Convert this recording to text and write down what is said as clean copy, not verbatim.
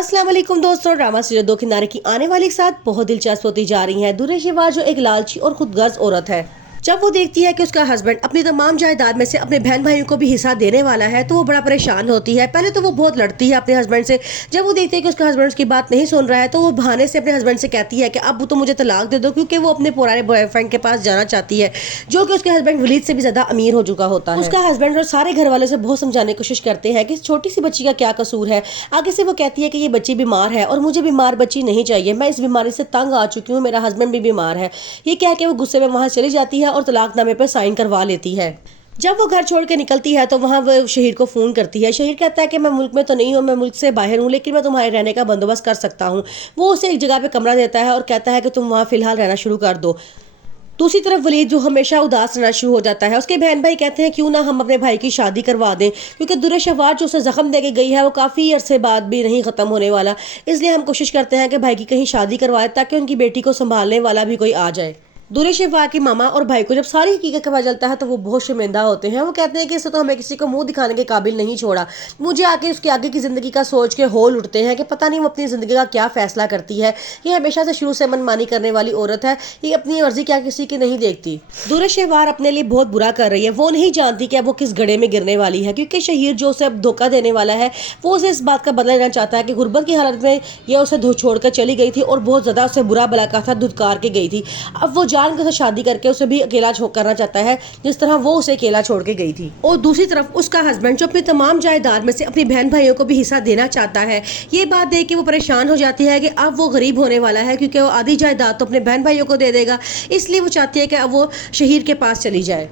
अस्सलाम वालेकुम दोस्तों, ड्रामा सीरियल दो किनारे की आने वाली के साथ बहुत दिलचस्प होती जा रही है। दुर्रे शिवा जो एक लालची और खुदगर्ज औरत है, जब वो देखती है कि उसका हस्बैंड अपनी तमाम जायदाद में से अपने बहन भाइयों को भी हिस्सा देने वाला है तो वो बड़ा परेशान होती है। पहले तो वो बहुत लड़ती है अपने हस्बैंड से। जब वो देखती है कि उसका हस्बैंड उसकी बात नहीं सुन रहा है तो वो बहाने से अपने हस्बैंड से कहती है कि अब तो मुझे तलाक दे दो, क्योंकि वो अपने पुराने बॉयफ्रेंड के पास जाना चाहती है, जो कि उसके हस्बैंड वलीद से भी ज्यादा अमीर हो चुका होता है। उसका हस्बैंड और सारे घर वालों से बहुत समझाने की कोशिश करते हैं कि इस छोटी सी बच्ची का क्या कसूर है। आगे से वो कहती है कि ये बच्ची बीमार है और मुझे बीमार बच्ची नहीं चाहिए, मैं इस बीमारी से तंग आ चुकी हूँ, मेरा हस्बैंड भी बीमार है। ये कह के वो गुस्से में वहां चली जाती है और तलाकनामे पर साइन करवा लेती है। जब वो घर छोड़ के निकलती है तो वहाँ वो शहीर को फ़ोन करती है। शहीर कहता है कि मैं मुल्क में तो नहीं हूँ, मैं मुल्क से बाहर हूँ, लेकिन मैं तुम्हारे रहने का बंदोबस्त कर सकता हूँ। वो उसे एक जगह पे कमरा देता है और कहता है कि तुम वहाँ फ़िलहाल रहना शुरू कर दो। दूसरी तरफ वलीद जो हमेशा उदास रहना शुरू हो जाता है, उसके बहन भाई कहते हैं क्यों ना हम अपने भाई की शादी करवा दें, क्योंकि दुर्रे शवार जो उसे जख्म दे के गई है वो काफ़ी अरसे बाद भी नहीं ख़त्म होने वाला। इसलिए हम कोशिश करते हैं कि भाई की कहीं शादी करवाए ताकि उनकी बेटी को संभालने वाला भी कोई आ जाए। दुर्रे शिवा की मामा और भाई को जब सारी हकीकत का पता चलता है तो वो बहुत शर्मिंदा होते हैं। वो कहते हैं कि इससे तो हमें किसी को मुंह दिखाने के काबिल नहीं छोड़ा। मुझे आके उसके आगे की ज़िंदगी का सोच के होल उठते हैं कि पता नहीं वो अपनी ज़िंदगी का क्या फैसला करती है। ये हमेशा से शुरू से मनमानी करने वाली औरत है, ये अपनी मर्जी क्या किसी की नहीं देखती। दुर्रे शिवार अपने लिए बहुत बुरा कर रही है। वो नहीं जानती कि अब वो किस गड्ढे में गिरने वाली है, क्योंकि शहीर जो उसे अब धोखा देने वाला है वो उसे इस बात का बदला लेना चाहता है कि गुर्बत की हालत में ये उसे छोड़कर चली गई थी और बहुत ज़्यादा उसे बुरा भला कहा था, धुतकार के गई थी। अब वो जान के शादी करके उसे भी अकेला करना चाहता है जिस तरह वो उसे अकेला छोड़ के गई थी। और दूसरी तरफ उसका हस्बैंड जो अपनी तमाम जायदाद में से अपनी बहन भाइयों को भी हिस्सा देना चाहता है। ये बात देख के वो परेशान हो जाती है कि अब वो गरीब होने वाला है, क्योंकि वो आधी जायदाद तो अपने बहन भाइयों को दे देगा। इसलिए वो चाहती है कि अब वो शहीर के पास चली जाए।